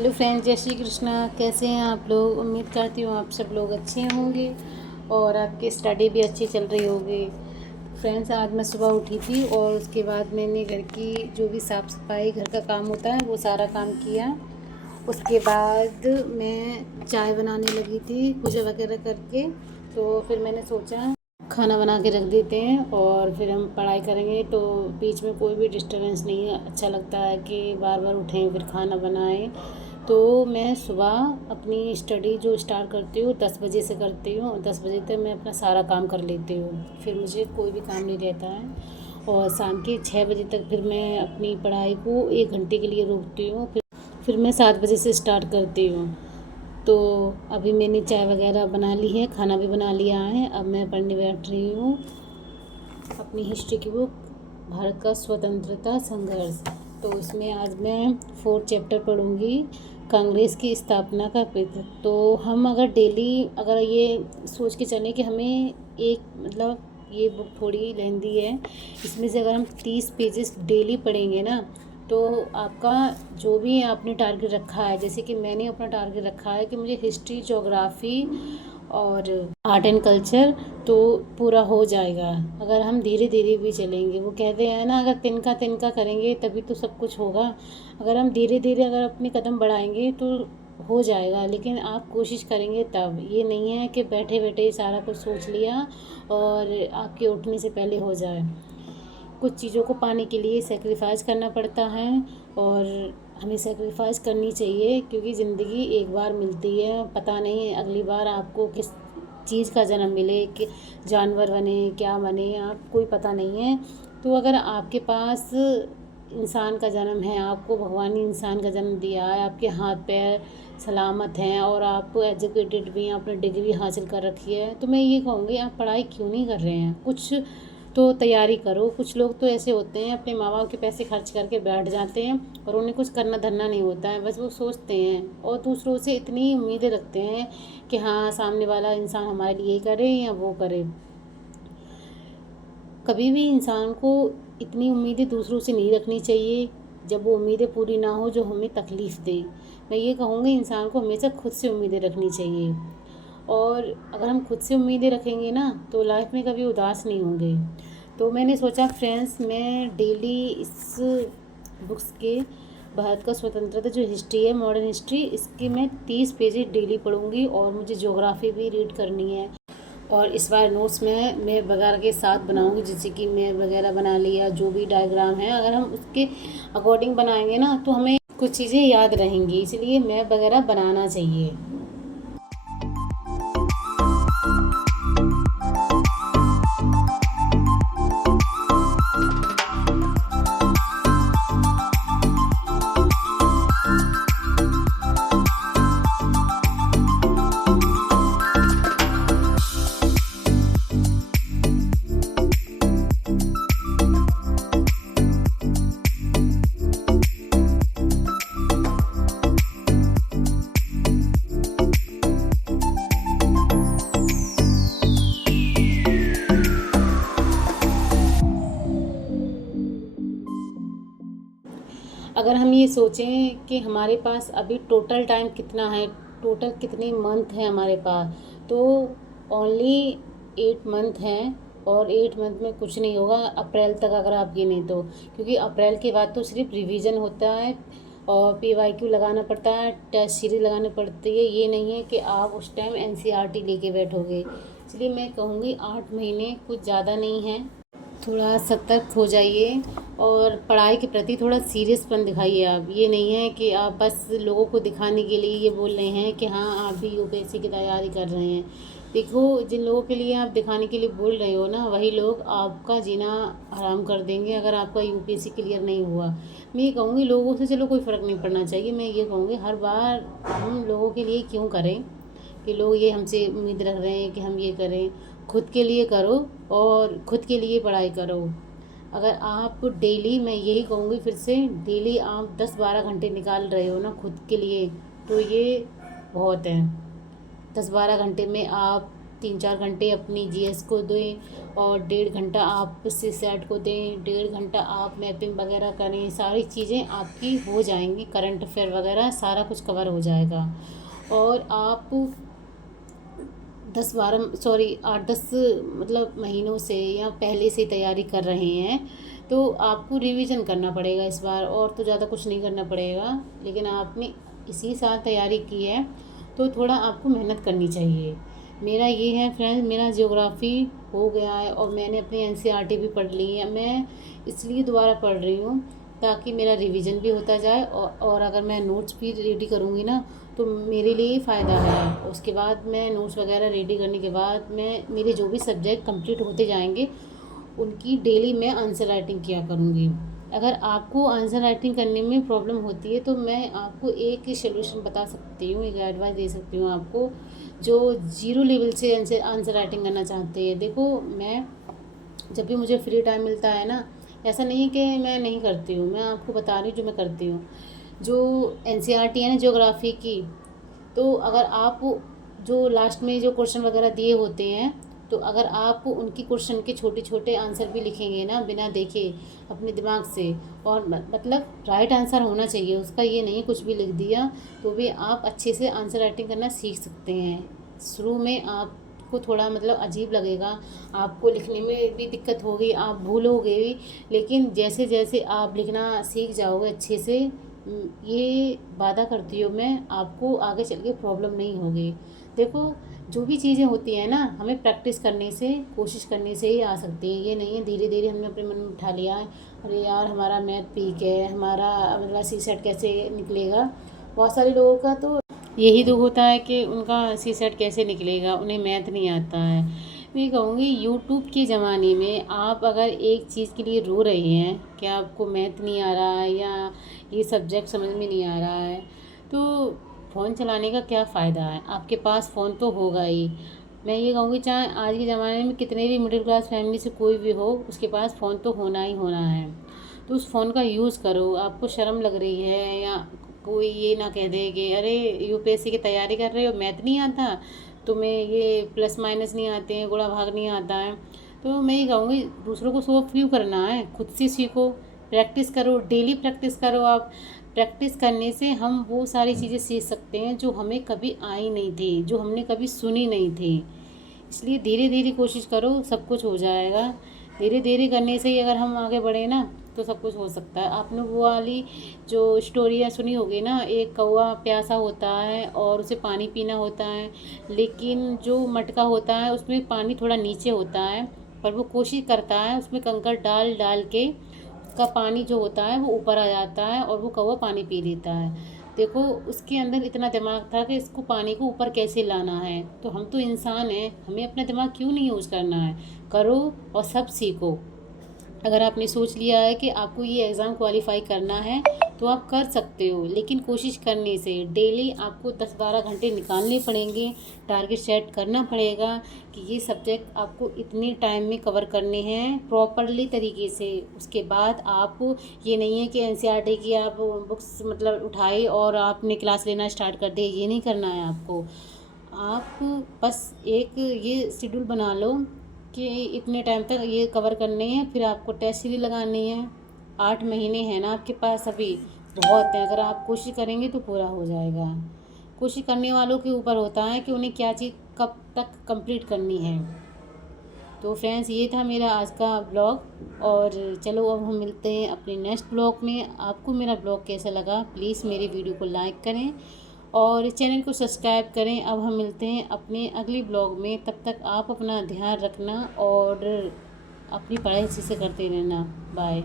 Hello friends, जय श्री कृष्णा। कैसे हैं आप लोग? उम्मीद करती हूँ आप सब लोग अच्छे होंगे और आपकी स्टडी भी अच्छी चल रही होगी। फ्रेंड्स, आज मैं सुबह उठी थी और उसके बाद मैंने घर की जो भी साफ़ सफाई घर का काम होता है वो सारा काम किया। उसके बाद मैं चाय बनाने लगी थी पूजा वगैरह करके। तो फिर मैंने सोचा खाना बना के रख देते हैं और फिर हम पढ़ाई करेंगे, तो बीच में कोई भी डिस्टर्बेंस नहीं है। अच्छा लगता है कि बार बार उठें फिर खाना बनाएं। तो मैं सुबह अपनी स्टडी जो स्टार्ट करती हूँ 10 बजे से करती हूँ। 10 बजे तक मैं अपना सारा काम कर लेती हूँ, फिर मुझे कोई भी काम नहीं रहता है। और शाम के 6 बजे तक फिर मैं अपनी पढ़ाई को 1 घंटे के लिए रोकती हूँ। फिर मैं 7 बजे से स्टार्ट करती हूँ। तो अभी मैंने चाय वगैरह बना ली है, खाना भी बना लिया है। अब मैं पढ़ने बैठ रही हूँ अपनी हिस्ट्री की बुक, भारत का स्वतंत्रता संघर्ष। तो इसमें आज मैं 4th चैप्टर पढ़ूँगी, कांग्रेस की स्थापना का पृथ। तो हम अगर डेली अगर ये सोच के चलें कि हमें एक ये बुक थोड़ी लेंदी है, इसमें से अगर हम 30 पेजेस डेली पढ़ेंगे ना, तो आपका जो भी आपने टारगेट रखा है, जैसे कि मैंने अपना टारगेट रखा है कि मुझे हिस्ट्री, ज्योग्राफी और आर्ट एंड कल्चर तो पूरा हो जाएगा अगर हम धीरे धीरे भी चलेंगे। वो कहते हैं ना, अगर तिनका तिनका करेंगे तभी तो सब कुछ होगा। अगर हम धीरे धीरे अगर अपने कदम बढ़ाएंगे तो हो जाएगा, लेकिन आप कोशिश करेंगे तब। ये नहीं है कि बैठे बैठे सारा कुछ सोच लिया और आपके उठने से पहले हो जाए। कुछ चीज़ों को पाने के लिए सेक्रीफाइस करना पड़ता है और हमें सेक्रीफाइस करनी चाहिए, क्योंकि ज़िंदगी एक बार मिलती है। पता नहीं अगली बार आपको किस चीज़ का जन्म मिले, कि जानवर बने, क्या बने, आप कोई पता नहीं है। तो अगर आपके पास इंसान का जन्म है, आपको भगवान ने इंसान का जन्म दिया है, आपके हाथ पैर सलामत हैं और आप एजुकेटेड भी हैं, आपने डिग्री हासिल कर रखी है, तो मैं ये कहूँगी आप पढ़ाई क्यों नहीं कर रहे हैं? कुछ तो तैयारी करो। कुछ लोग तो ऐसे होते हैं, अपने माँ बाप के पैसे खर्च करके बैठ जाते हैं और उन्हें कुछ करना धरना नहीं होता है, बस वो सोचते हैं और दूसरों से इतनी उम्मीदें रखते हैं कि हाँ, सामने वाला इंसान हमारे लिए करे या वो करे। कभी भी इंसान को इतनी उम्मीदें दूसरों से नहीं रखनी चाहिए जब वो उम्मीदें पूरी ना हो जो हमें तकलीफ़ दें। मैं ये कहूँगी इंसान को हमेशा खुद से उम्मीदें रखनी चाहिए, और अगर हम खुद से उम्मीदें रखेंगे ना तो लाइफ में कभी उदास नहीं होंगे। तो मैंने सोचा फ्रेंड्स, मैं डेली इस बुक्स के भारत का स्वतंत्रता जो हिस्ट्री है, मॉडर्न हिस्ट्री, इसकी मैं 30 पेजेज डेली पढ़ूंगी और मुझे ज्योग्राफी भी रीड करनी है। और इस बार नोट्स में मैं वगैरह के साथ बनाऊंगी, जैसे कि मैं वगैरह बना लिया, जो भी डायग्राम है अगर हम उसके अकॉर्डिंग बनाएंगे ना तो हमें कुछ चीज़ें याद रहेंगी, इसलिए मैप वगैरह बनाना चाहिए। अगर हम ये सोचें कि हमारे पास अभी टोटल टाइम कितना है, टोटल कितने मंथ हैं हमारे पास, तो ओनली 8 मंथ हैं और 8 मंथ में कुछ नहीं होगा अप्रैल तक अगर आप गिने तो, क्योंकि अप्रैल के बाद तो सिर्फ रिवीजन होता है और PYQ लगाना पड़ता है, टेस्ट सीरीज लगानी पड़ती है। ये नहीं है कि आप उस टाइम NCERT लेके बैठोगे। इसलिए मैं कहूँगी 8 महीने कुछ ज़्यादा नहीं है। थोड़ा सतर्क हो जाइए और पढ़ाई के प्रति थोड़ा सीरियसपन दिखाइए। आप ये नहीं है कि आप बस लोगों को दिखाने के लिए ये बोल रहे हैं कि हाँ आप भी यूपीएससी की तैयारी कर रहे हैं। देखो, जिन लोगों के लिए आप दिखाने के लिए बोल रहे हो ना, वही लोग आपका जीना हराम कर देंगे अगर आपका यूपीएससी क्लियर नहीं हुआ। मैं ये कहूँगी लोगों से चलो कोई फ़र्क नहीं पड़ना चाहिए। मैं ये कहूँगी हर बार हम लोगों के लिए क्यों करें कि लोग ये हमसे उम्मीद रख रहे हैं कि हम ये करें। खुद के लिए करो और खुद के लिए पढ़ाई करो। अगर आप डेली, मैं यही कहूँगी फिर से, डेली आप 10-12 घंटे निकाल रहे हो ना खुद के लिए, तो ये बहुत है। 10-12 घंटे में आप 3-4 घंटे अपनी जीएस को दें और 1.5 घंटा आप सीसैट को दें, 1.5 घंटा आप मैपिंग वगैरह करें, सारी चीज़ें आपकी हो जाएंगी, करंट अफेयर वगैरह सारा कुछ कवर हो जाएगा। और आप 8-10 मतलब महीनों से या पहले से तैयारी कर रहे हैं तो आपको रिवीजन करना पड़ेगा इस बार, और तो ज़्यादा कुछ नहीं करना पड़ेगा। लेकिन आपने इसी साल तैयारी की है तो थोड़ा आपको मेहनत करनी चाहिए। मेरा ये है फ्रेंड्स, मेरा ज्योग्राफ़ी हो गया है और मैंने अपनी एनसीईआरटी भी पढ़ ली है। मैं इसलिए दोबारा पढ़ रही हूँ ताकि मेरा रिवीजन भी होता जाए और अगर मैं नोट्स भी रेडी करूँगी ना तो मेरे लिए फ़ायदा है। उसके बाद मैं नोट्स वगैरह रेडी करने के बाद मेरे जो भी सब्जेक्ट कंप्लीट होते जाएंगे उनकी डेली मैं आंसर राइटिंग किया करूँगी। अगर आपको आंसर राइटिंग करने में प्रॉब्लम होती है तो मैं आपको एक सलूशन बता सकती हूँ, एक एडवाइस दे सकती हूँ आपको, जो 0 लेवल से आंसर राइटिंग करना चाहते हैं। देखो, मैं जब भी मुझे फ्री टाइम मिलता है ना, ऐसा नहीं कि मैं नहीं करती हूँ, मैं आपको बता रही हूँ जो मैं करती हूँ। जो एनसीईआरटी है ना ज्योग्राफी की, तो अगर आप जो लास्ट में जो क्वेश्चन वगैरह दिए होते हैं तो अगर आप उनकी क्वेश्चन के छोटे छोटे आंसर भी लिखेंगे ना बिना देखे अपने दिमाग से, और मतलब राइट आंसर होना चाहिए उसका, ये नहीं कुछ भी लिख दिया, तो भी आप अच्छे से आंसर राइटिंग करना सीख सकते हैं। शुरू में आपको थोड़ा मतलब अजीब लगेगा, आपको लिखने में भी दिक्कत होगी, आप भूलोगे भी, लेकिन जैसे जैसे आप लिखना सीख जाओगे अच्छे से, ये वादा करती हूँ मैं, आपको आगे चल के प्रॉब्लम नहीं होगी। देखो, जो भी चीज़ें होती हैं ना, हमें प्रैक्टिस करने से, कोशिश करने से ही आ सकती है। ये नहीं है धीरे धीरे हमने अपने मन में उठा लिया है अरे यार हमारा मैथ वीक है, हमारा मतलब सीसेट कैसे निकलेगा। बहुत सारे लोगों का तो यही दुख होता है कि उनका सीसेट कैसे निकलेगा, उन्हें मैथ नहीं आता है। मैं कहूँगी यूट्यूब के ज़माने में आप अगर एक चीज़ के लिए रो रहे हैं कि आपको मैथ नहीं आ रहा है या ये सब्जेक्ट समझ में नहीं आ रहा है, तो फ़ोन चलाने का क्या फ़ायदा है, आपके पास फ़ोन तो होगा ही। मैं ये कहूँगी चाहे आज के ज़माने में कितने भी मिडिल क्लास फैमिली से कोई भी हो, उसके पास फ़ोन तो होना ही होना है। तो उस फ़ोन का यूज़ करो। आपको शर्म लग रही है या कोई ये ना कह दे कि अरे यूपीएससी की तैयारी कर रहे हो, मैथ नहीं आता तुम्हें, ये प्लस माइनस नहीं आते हैं, गुणा भाग नहीं आता है, तो मैं ये कहूँगी दूसरों को शो ऑफ क्यों करना है, खुद से सीखो, प्रैक्टिस करो, डेली प्रैक्टिस करो। आप प्रैक्टिस करने से हम वो सारी चीज़ें सीख सकते हैं जो हमें कभी आई नहीं थी, जो हमने कभी सुनी नहीं थी। इसलिए धीरे धीरे कोशिश करो, सब कुछ हो जाएगा। धीरे धीरे करने से ही अगर हम आगे बढ़े ना तो सब कुछ हो सकता है। आपने वो वाली जो स्टोरियाँ सुनी होगी ना, एक कौवा प्यासा होता है और उसे पानी पीना होता है, लेकिन जो मटका होता है उसमें पानी थोड़ा नीचे होता है, पर वो कोशिश करता है उसमें कंकड़ डाल डाल के उसका पानी जो होता है वो ऊपर आ जाता है और वो कौवा पानी पी लेता है। देखो, उसके अंदर इतना दिमाग था कि इसको पानी को ऊपर कैसे लाना है। तो हम तो इंसान हैं, हमें अपना दिमाग क्यों नहीं यूज़ करना है। करो और सब सीखो। अगर आपने सोच लिया है कि आपको ये एग्ज़ाम क्वालिफाई करना है तो आप कर सकते हो, लेकिन कोशिश करने से डेली आपको 10-12 घंटे निकालने पड़ेंगे। टारगेट सेट करना पड़ेगा कि ये सब्जेक्ट आपको इतने टाइम में कवर करने हैं प्रॉपरली तरीके से। उसके बाद आप, ये नहीं है कि एनसीईआरटी की आप बुक्स मतलब उठाई और आपने क्लास लेना स्टार्ट कर दिया, ये नहीं करना है आपको। आप बस एक ये शेड्यूल बना लो कि इतने टाइम तक ये कवर करने हैं, फिर आपको टेस्ट भी लगाने हैं। 8 महीने हैं ना आपके पास अभी, बहुत है। अगर आप कोशिश करेंगे तो पूरा हो जाएगा। कोशिश करने वालों के ऊपर होता है कि उन्हें क्या चीज़ कब तक कंप्लीट करनी है। तो फ्रेंड्स, ये था मेरा आज का ब्लॉग, और चलो अब हम मिलते हैं अपने नेक्स्ट ब्लॉग में। आपको मेरा ब्लॉग कैसा लगा प्लीज़ मेरे वीडियो को लाइक करें और चैनल को सब्सक्राइब करें। अब हम मिलते हैं अपने अगली ब्लॉग में, तब तक आप अपना ध्यान रखना और अपनी पढ़ाई अच्छे से करते रहना। बाय।